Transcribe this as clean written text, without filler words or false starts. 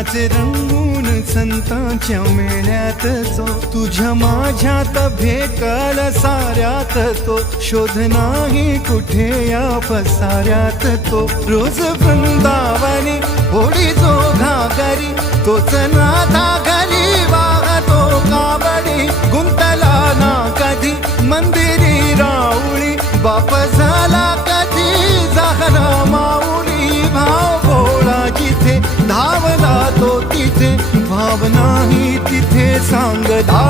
नाचे रंगून संतांच्या मेळ्यात तो, तुझ्या माझ्यात भेटल साऱ्यात तो, शोध नाही कुठे या पसाऱ्यात तो. रोज वृंदावनी होडी जो घागरी, तोच नाथा घरी वाहतो कावडी. गुंतला ना कधी मंदिरी राऊळी, बाप झाला कधी झाला माऊली. भाव भोळा जिथे धावला तो तिथे, भाव नाही तिथे सांग धा